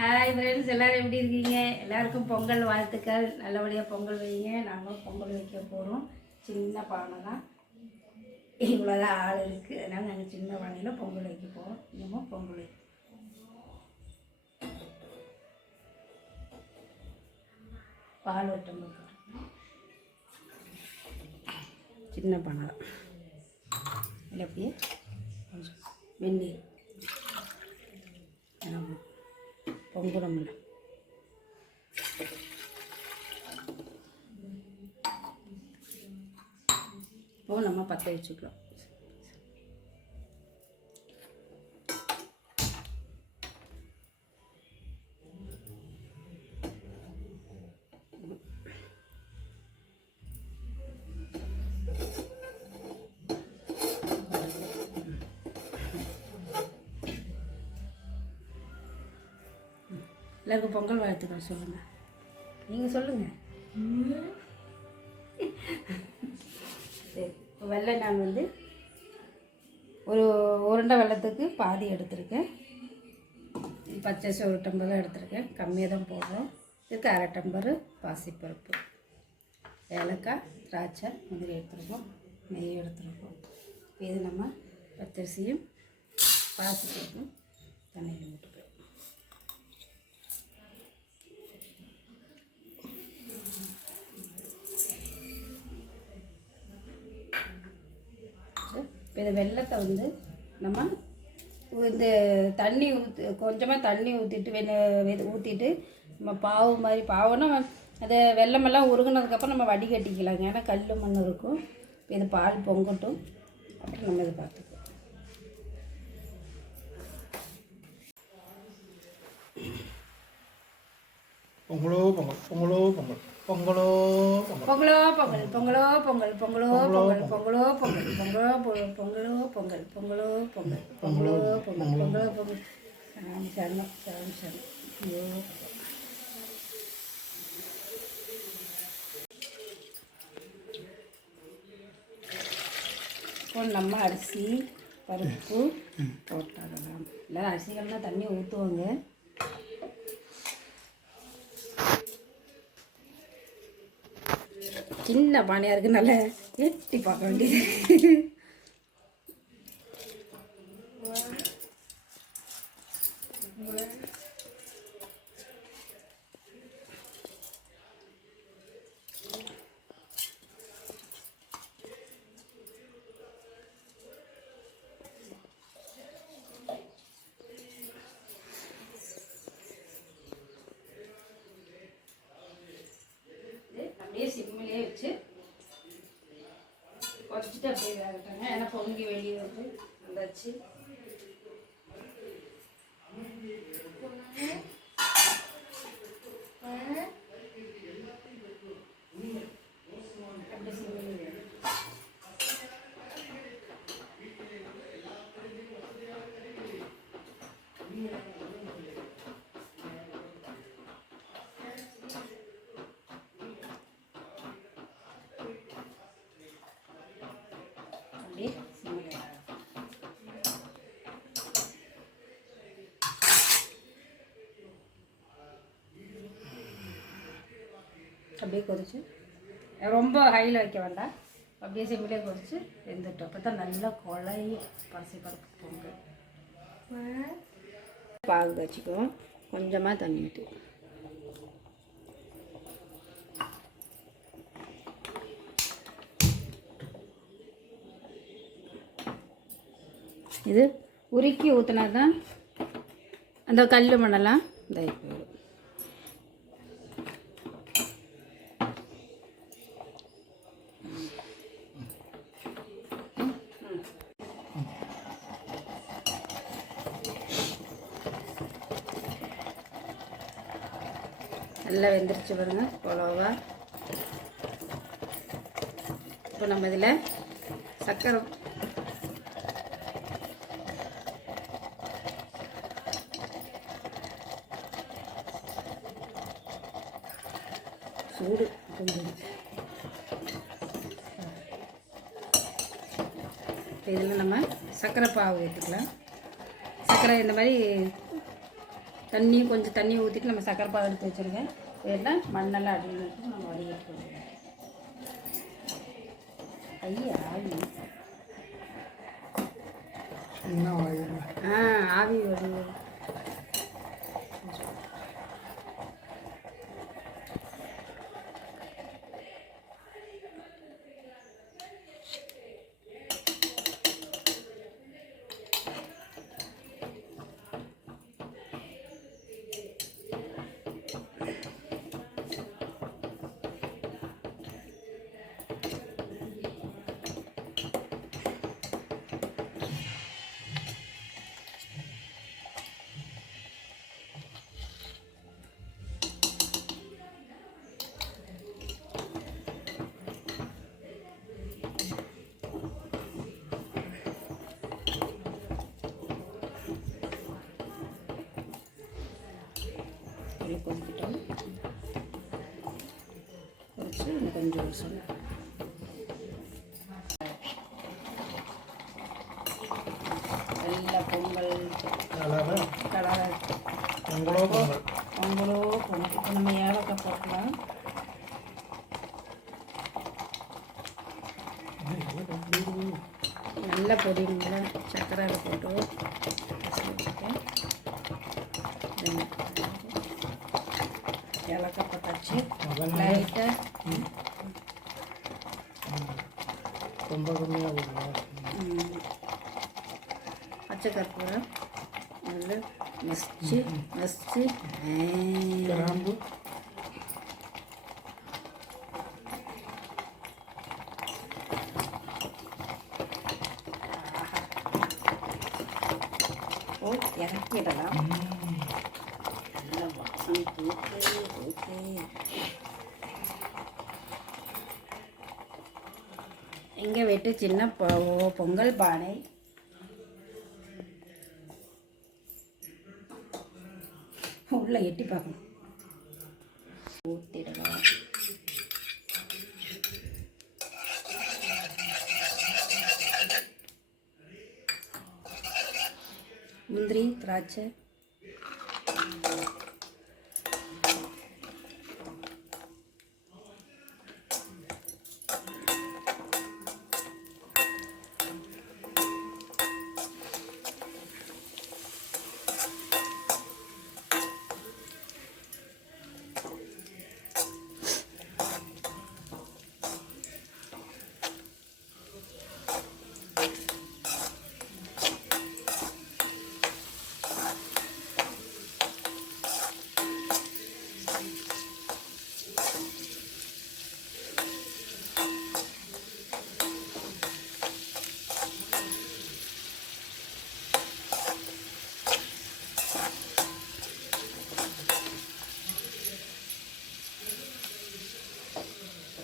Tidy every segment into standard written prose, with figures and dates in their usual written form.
Hi friends, எல்லோரும் எப்படி இருக்கீங்க? எல்லாருக்கும் பொங்கல் வாழ்த்துக்கள். நல்லபடியாக பொங்கல் வைங்க. நாங்களும் பொங்கல் வைக்க போகிறோம். சின்ன பானை தான், இவ்வளோதான் ஆள் இருக்குது. அதனால் நாங்கள் சின்ன பானையில் பொங்கல் வைக்க போகிறோம். இன்னமும் பொங்கல் வைக்க பால் வட்டம் போட்டுருக்கோம். சின்ன பானை தான். இல்லை அப்படியே கொஞ்சம் வெந்நீர் பொங்கணும்ல. இப்போ நம்ம பற்ற வச்சுக்கலாம். எல்லாருக்கும் பொங்கல் வாழ்த்துக்கள் சொல்லுங்கள். நீங்கள் சொல்லுங்கள். சரி, இப்போ வெள்ளை நான் ஒரு உருண்டை வெள்ளத்துக்கு பாதி எடுத்திருக்கேன். பச்சரிசி ஒரு டம்ளர் தான் எடுத்திருக்கேன். கம்மியாக தான் போடுறோம். இதுக்கு அரை டம்ளர் பாசிப்பருப்பு, ஏலக்காய், திராட்சை, முந்திரி எடுத்துருக்கோம். நெய் எடுத்துருக்கோம். இப்போ இது நம்ம பச்சரிசியும் பாசிப்பருப்பும் தண்ணியில் விட்டுக்கிறோம். இப்போ இந்த வெள்ளத்தை நம்ம இந்த தண்ணி கொஞ்சமாக தண்ணி ஊற்றிட்டு ஊற்றிட்டு நம்ம பாவு மாதிரி பாவுன்னா அதை வெள்ளமெல்லாம் உருகுனதுக்கப்புறம் நம்ம வடிகட்டிக்கலாங்க. ஏன்னா கல் மண் இருக்கும். இப்போ இது பால் பொங்கட்டும், அப்புறம் நம்ம இதை பார்த்துக்குவோம். பொங்கலோ பொங்கல், பொங்கலோ பொங்கல், பொங்கலோ பொங்கல், பொங்கலோ பொங்கல், பொங்கலோ பொங்கல், பொங்கலோ பொங்கல், பொங்கலோ பொங்கல், பொங்கலோ பொங்கல், பொங்கலோ பொங்கல், பொங்கலோ பொங்கல், பொங்கலோ பொங்கல், பொங்கலோ பொங்கல். சரணம் சரணம் சரணம். ஐயோ, இப்போ நம்ம அரிசி பருப்பு போட்டாடலாம். இல்லை அரிசிகள்லாம் தண்ணி ஊற்றுவாங்க. சின்ன பானையாக இருக்குது, நல்லா எட்டி பார்க்க வேண்டியது. அப்படியே சிம்மிலே வச்சு வச்சுட்டு அப்படியே வேகட்டாங்க. ஏன்னா பொங்கி வெளியே வந்தாச்சு. அப்படியே சிம்மிலே வேகும். அப்படியே கொதிச்சு, ரொம்ப ஹையில் வைக்க வேண்டாம். அப்படியே சிம்மிலே கொதிச்சு வெந்துட்டோம். அப்போ தான் நல்லா குழையும் பருப்பு பொங்கல். பாகு வச்சுக்குவோம். கொஞ்சமாக தண்ணி ஊற்றி இது உருக்கி ஊற்றினா தான் அந்த கல் மண்ணெல்லாம் இந்த போயிடும். நல்லா வெந்துருச்சு பாருங்க குழவா. இப்போ நம்ம இதில் சர்க்கரை சூடு கொஞ்சம் இதில் நம்ம சர்க்கரை பாவு ஊற்றிக்கலாம். சர்க்கரை இந்த மாதிரி கொஞ்சம் தண்ணி ஊற்றிட்டு நம்ம சக்கரை பாகு எடுத்து வச்சுருக்கேன். வேணா மண்ணெல்லாம் அடியில் வச்சு நம்ம வடிகட்டுவோம். ஐயா ஆவி ஆவி வருது. கொதிக்கிட்டோம். கொதிச்சு இன்னும் கொஞ்சம் வருஷம் எல்லாம் பொங்கல் கலவை பொங்கலோ பொங்கல். இப்போ நம்ம ஏலக்காய் போட்டுக்கலாம். நல்லா பொடிங்கள சக்கரையில் போட்டு வச்சுருக்கேன். ஏலக்காய் போட்டாச்சு. லைட்டாக ரொம்ப கம்மியாக பச்சை கற்பூரம் நல்லா மசிச்சு கிராம்பு இறக்கிடலாம். நல்ல வாசனை தூக்கு. எங்கள் வீட்டு சின்ன பொங்கல் பானை. உள்ள எட்டி பார்க்கணும். ஊற்றிடலாம். முந்திரி திராட்சை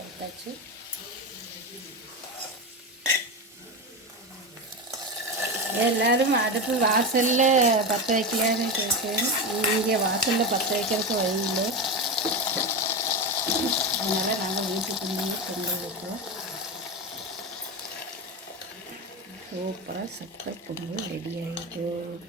எடுத்தாச்சு. எல்லோரும் அடுப்பு வாசலில் பற்ற வைக்கலான்னு கேட்குறேன். இங்கே வாசலில் பற்ற வைக்கிறதுக்கு வழி இல்லை. அதனால் நாங்கள் வீட்டுக்குள்ளேயே பொங்கல் வைப்போம். சூப்பராக சக்கரை பொங்கல் ரெடி ஆகிடும்.